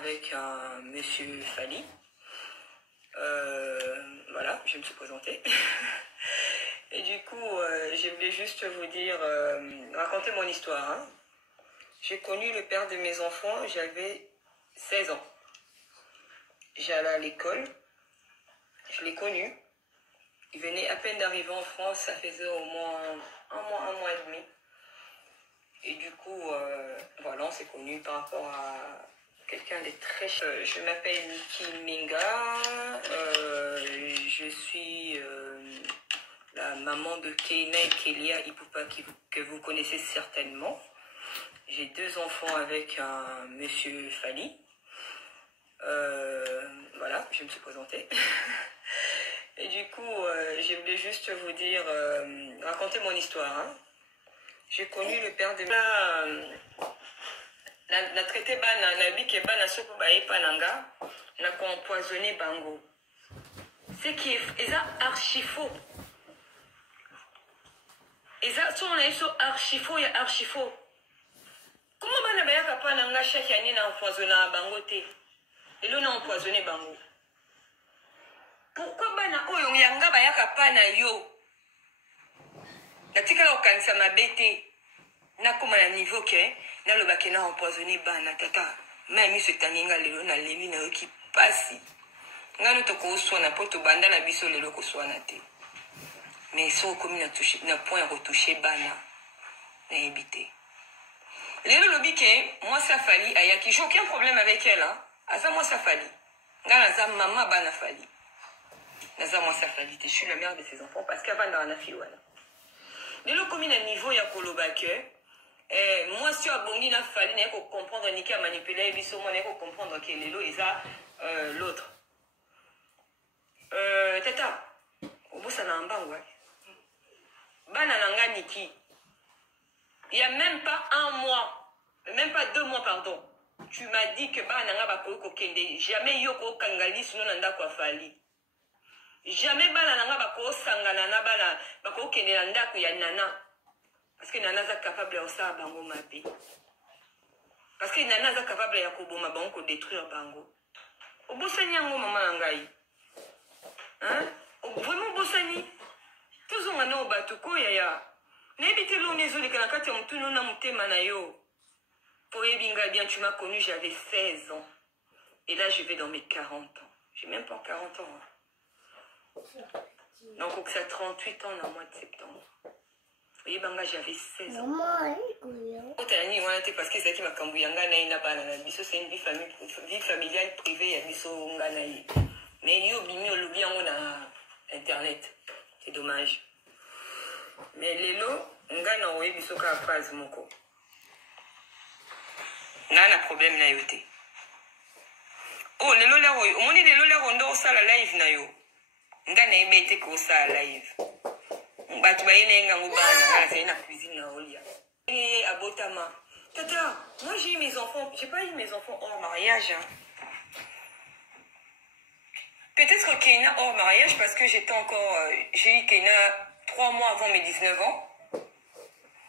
avec un monsieur Fali. Voilà, je me suis présentée. Et du coup, je voulais juste vous dire, raconter mon histoire. Hein. J'ai connu le père de mes enfants, j'avais 16 ans. J'allais à l'école, je l'ai connu. Il venait à peine d'arriver en France, ça faisait au moins un mois et demi. Et du coup, voilà, on s'est connus par rapport à quelqu'un de très... je m'appelle Niki Menga, je suis la maman de Keina et Kelia Ipupa que vous connaissez certainement. J'ai 2 enfants avec un monsieur Fali. Voilà, je me suis présentée. Et du coup, je voulais juste vous dire, raconter mon histoire. Hein. J'ai connu le père de... Na traité bana, na bi ke bana soko ba pananga, na empoisonné bango. Ce qui est archi faux. Et ça, si on a archi faux, il y a archi faux. Comment bana ba yaka pananga chaque année na empoisonné bango te? Et là, on a empoisonné bango. Pourquoi bana oyo yanga ba yaka pana yo? Na tika okanisa mabete. Na comme à niveau que na le bakena empoisonné bana tata même ce taninga lelo na lemi na qui passe ngano to ko so na poto banda na biso lelo ko so na te mais so comme na touché na point retoucher bana na éviter lelo lobi que moi ça Fali ayaki j'ai aucun problème avec elle hein asa moi ça Fali ngana za maman bana Fali naza moi ça Fali je suis la mère de ses enfants parce qu'avant dans la fille wana lelo comme na niveau ya koloba que moi, si je na Fali, je peux comprendre ni à manipuler, je peux comprendre que l'élo est l'autre. Tata, au bout ça n'a un bang, ouais. Banananga Niki. Il n'y a même pas 1 mois, même pas 2 mois, pardon. Tu m'as dit que Bananga va kende. Jamais yoko kangali sinon nanda kwa Fali. Jamais Bananga va ko sangana na bana, va ko kende nanda kwa ya nana. Parce que Nana est capable de faire bango mappé. Parce que Nana est capable de faire bango détruire bango. Au bossani yango maman ngai. Hein? Vraiment bossani. Tous on a au batuko yaya. N'habitez l'on les autres quand tu as tout non na mutema na yo. Pour Ebinga bien tu m'as connu j'avais 16 ans. Et là je vais dans mes 40 ans. J'ai même pas 40 ans. Hein. Donc ça 38 ans au mois de septembre. Oui, j'avais 16 ans. Parce que c'est qui m'a c'est une vie familiale privée. Mais il y a un internet. C'est dommage. Mais les lots, on gagne en web, ils à phrase. On a un problème. Oh, les lots, au moins, les lots, on doit ça la live. On gagne été qu'on ça live. Batu bayenga ngubana c'est na cuisine na olia et abotama tata moi j'ai eu mes enfants j'ai pas eu mes enfants hors mariage hein. Peut-être Keina hors mariage parce que j'étais encore j'ai eu Keina 3 mois avant mes 19 ans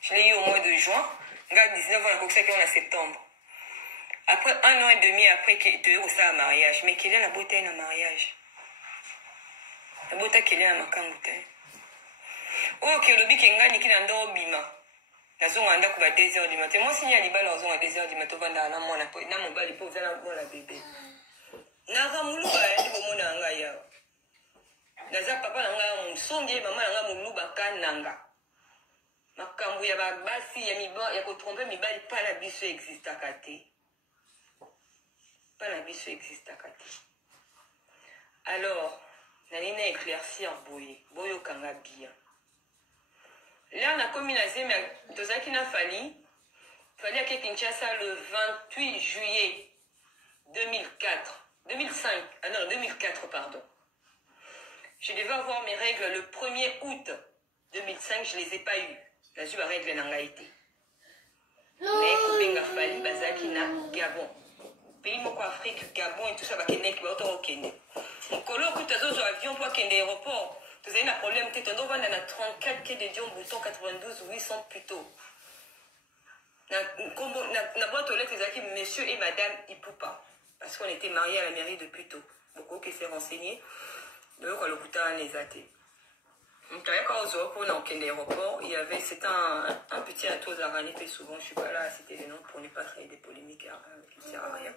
je l'ai eu au mois de juin regarde 19 ans on a septembre après 1 an et demi après qu'il était au ça mariage mais Keina la beauté na mariage la beauté Keina na makanguta oh, que le bic est gagné qui n'a pas bima. La zone a d'accord à 2h du matin. Moi, si il y a des balles en zone à 2h du matin, on va dans mon appel. N'a mon bal, il faut faire la bébé. N'a pas moulou, il faut mon angaya. N'a pas papa nanga, mon songe, maman nanga, mon loup, baka nanga. Ma cambo, ya basi, ya mi ban, ya ko tromper, mi bal, pas la biche existe à côté. Pas la biche existe à côté. Alors, Nanina éclaircir boye. Boyo kanga bien. Là, on a commis la zème, Tozaki n'a Fali à Kinshasa le 28 juillet 2004, pardon. Je devais avoir mes règles le 1er août 2005, je ne les ai pas eues. La zue à règle n'a été. Mais Koubenga Fali, Bazaki na Gabon. Pays moko Afrique, Gabon et tout ça, Bakenek, Baoto Kende. Mon colo, que tu as un avion pour Kende aéroport. Tu as un problème, tu as un 34 quai de Dion, bouton 92 800 plutôt. Na boîte aux lettres, monsieur et madame Ipupa. parce qu'on était mariés à la mairie depuis tôt. Beaucoup qui s'est renseigné. Donc, on a les athées. Donc, quand on est l'aéroport, il y avait, c'était un petit atout d'Arani, et souvent, je ne suis pas là à citer les noms pour ne pas créer des polémiques qui ne servent à rien.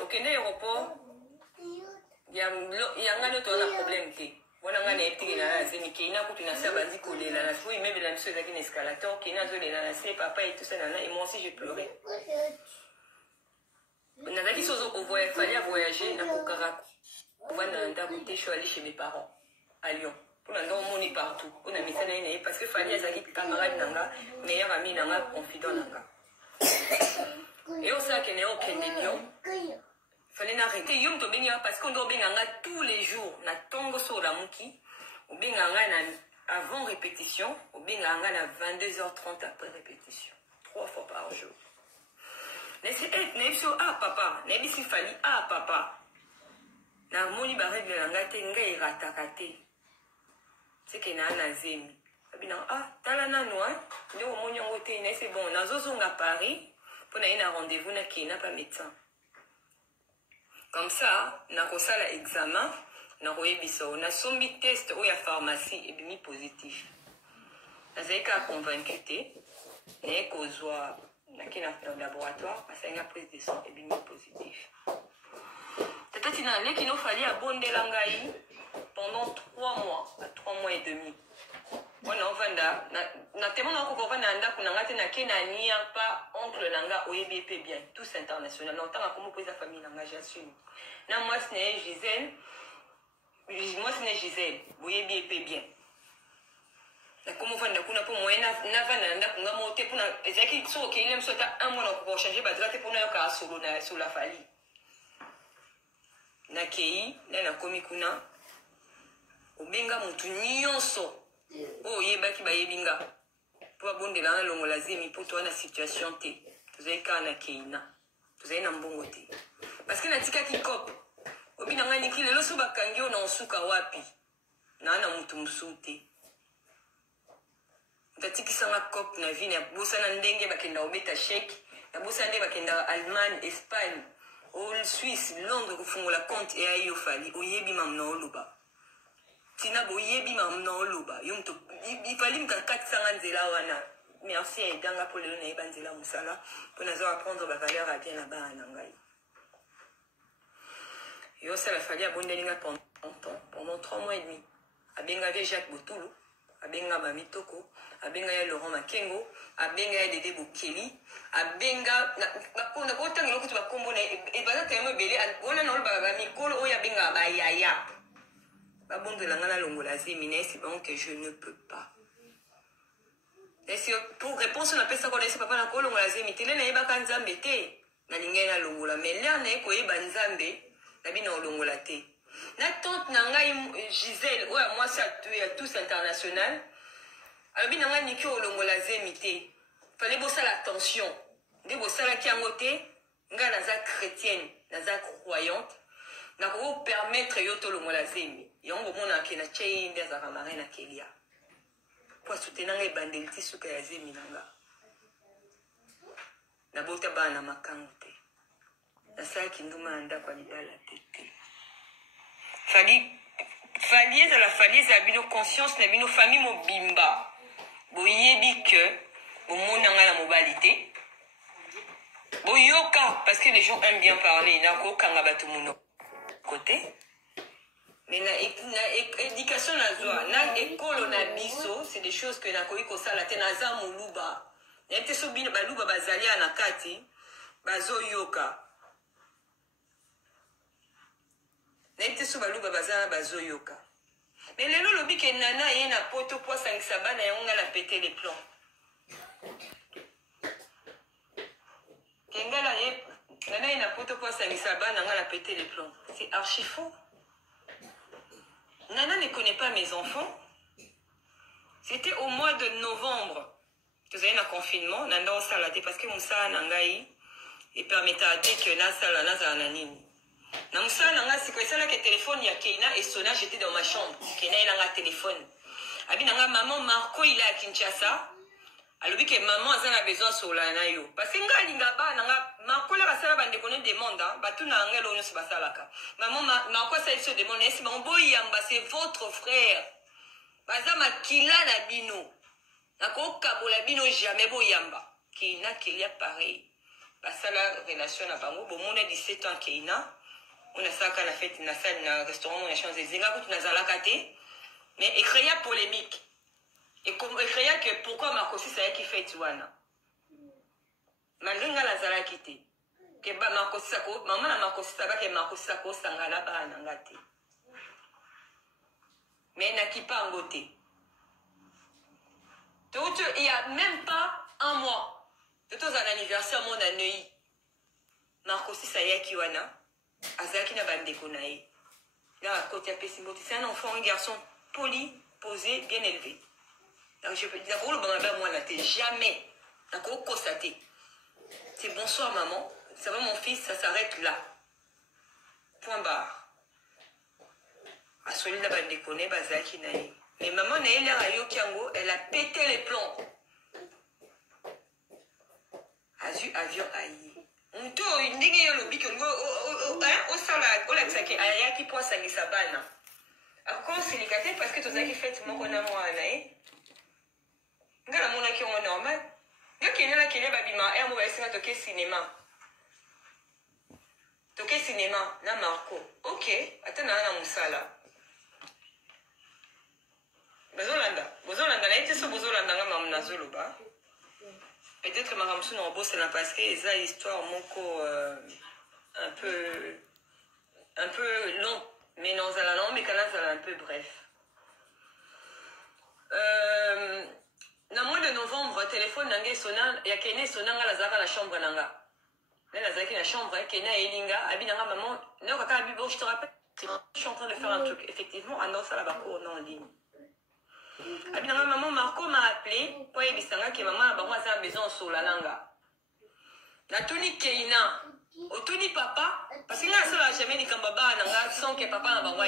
Au aéroport, il y a un autre problème qui voilà, on a un petit qui n'a pas de bandi collé là, il même la mission avec un escalator qui n'a pas de papa et tout ça et moi aussi j'ai pleuré. On a dit qu'il fallait voyager dans Kokaraku. Je suis allée chez mes parents à Lyon. On a dormi partout. On a mis ça parce qu'il fallait des camarades nanga, meilleurs amis nanga, confidents nanga. Et on sait qu'il y a aucun de Lyon. Il fallait arrêter Yom to benga parce qu'on doit benga tous les jours na tongo sur la mouki ou benga avant répétition ou benga na 22h30 après répétition 3 fois par jour. N'est-ce ah papa n'est-ce fallait ah papa na moni ba règle nga te ngai ratakate c'est que na nazemi abina ah tala na noa ndio moni ngote na c'est bon nazo nga Paris pour na un rendez-vous na qui n'a pas médecin. Comme ça, on a reçu l'examen, on a reçu un test ou la pharmacie et bien positif. On a convaincu, on a causé dans le laboratoire, parce qu'on a pris des sang et bien positif. C'est-à-dire qu'il nous fallait abonder l'angaï pendant 3 mois, 3 mois et demi. On a vanda, na témoin na ko vanda nda kunanga te na kenania pa oncle nanga oyebp bien, tous international. Na otanga comme poser famille nanga j'assume. Na moi ce n'est Gisèle, oyebp bien. Na comme vanda kuna po moyena na vanda nda kunga mote pona ezaki so ke ilem so ta un mois na ko changer badra te pona yo ka solo na sur la fali. Na kei na komi kuna obenga mutu nyonso. Oh, yebaki ba yebinga. Pour abonder la longo lazimi pour toi na situation te. Tu sais kana keina. Tu sais na mbongo te. Parce que na tika ki kop. Obina ngani ki lelo so bakangi na osuka wapi. Na mutu musute. Tatiki sanga kop na vie na bosa na ndenge bakenda obeta chèque. Na bosa ndenge bakenda Allemagne, Espagne, Suisse, Londres kufungola compte et ayo fali. Oyebi mamna oluba. Tina boyebi mamna oluba yumto ifali mkakatisa nzela wana merci et danga pour le na banzela musala pour nous apprendre la valeur à bien là-bas en anglais. Yo ça la fallait abondelinga pendant 3 mois et demi. Abenga ve Jacques Botoulou, abenga Mamitoko, abenga ya Laurent Makengo, abenga ya Dede Bokeli, abenga na ko tangi lokutu ba kombo na e bana tayemo belé ona na ba mikolo oya benga ba yaya. Bon de la longola zémine, c'est bon que je ne peux pas. Et pour réponse, on appelle ça qu'on a papa na ko longola zémine. Télé na yeba kanzambe te. Na lingé na longola. Mais là, na ko yeba nzambe. Na bi na longola te. Na tante na ngai Gisèle, ouais, moi ça tu es tous international. Alors bi na ngai nikyo longola zémine te. Fallait bosser l'attention. De bosser la kiangote. Nga na za chrétienne, na za croyante. Na ko permettre yoto longola zémine. Yongo mona ke na chei ndeza kamare na kelia. Kwa soutenanga ebandeliti suka ya zemi nanga. Na bota bana makangote. Na saki nduma anda kwa libala tete. Faliez à la faliez à bino conscience na bino famille mobimba. Boyebi que bomonanga la mobilité. Boyoka parce que les gens aiment bien parler na ko kanga batu muno côté. Mais l'éducation na école na biso, c'est des choses que na koiko sala te na za muluba. Nete so bino baluba bazalia na kati bazo yoka. Nete so baluba bazala bazo yoka. Mais lelo lobi ke nana ye na poto po sangisa bana yonga la péter les plombs. Kengala ye nana ye na poto po sangisa bana nga la péter les plombs. C'est archi faux. Nana ne connaît pas mes enfants. C'était au mois de novembre. Vous avez un confinement. Nanda on salade parce que Moussa Nangaï et permettait à dire que na sala na zananini. Na Moussa Nanga c'est que ça là que téléphone ya Keina et sonna j'étais dans ma chambre. Keina il a un téléphone. Abi nanga maman Marco il est à Kinshasa. alobi ke maman aza na besoin sola na yo parce que nga linga bana nga makola basala bandeko ne demande batuna ngelo nyonso basalaka maman makosa iso demande esi bango boyamba c'est votre frère baza makila na bino nakokabola bino jamais boyamba keina kelia pareil basala relation na bango bomona 17 ans keina on a ça la fête na salle na restaurant na Champs-Élysées nga kutu nazalaka te mais écréa polémique et comme écréa que pourquoi Makosi ça qui fait wana malgré nga nazalaki te ke ba Makosi sako maman na Makosi ça ba ke Makosi sako sangala ba na ngate mais na ki pa ngote donc il y a même pas un mois de tous un anniversaire mon année Makosi ça qui wana azaki na bandeko na ye là côté Pessimoti c'est un enfant un garçon poli posé bien élevé donc je peux dire pour le bon moi là t'es jamais d'accord constaté c'est bonsoir maman ça va mon fils ça s'arrête là point barre à celui là bandeko na bazaki na ye mais maman na ye là ayo kiango elle a pété les plombs azu avion aïe Mto ndenge yo lobi kongo o sala o la tsake aya ki po sangisa bana akon silikate parce que tozaki fête moko na mwana ngala mona ki on normal yo kenela kele babima mo ba singa toke cinéma na Marco OK atana na musala bozolanda na ite so bozolanda nga mamna zoloba peut-être ma ramsou non bosse là parce que ça histoire moko un peu long mais non ça long mais quand ça un peu bref na mois de novembre téléphone nanga sonna ya kene sonanga la zaka la chambre nanga la zaki la chambre kena elinga abinanga maman non kaka bibo je te rappelle je suis en train de faire un truc effectivement annonce à la barco en ligne. Abinanga maman Marco m'a appelé pour yebisanga que maman bango a besoin sur la langa. Na tuni keina, o tuni papa parce que nga sala jamais ni kambaba nanga sans que papa na bango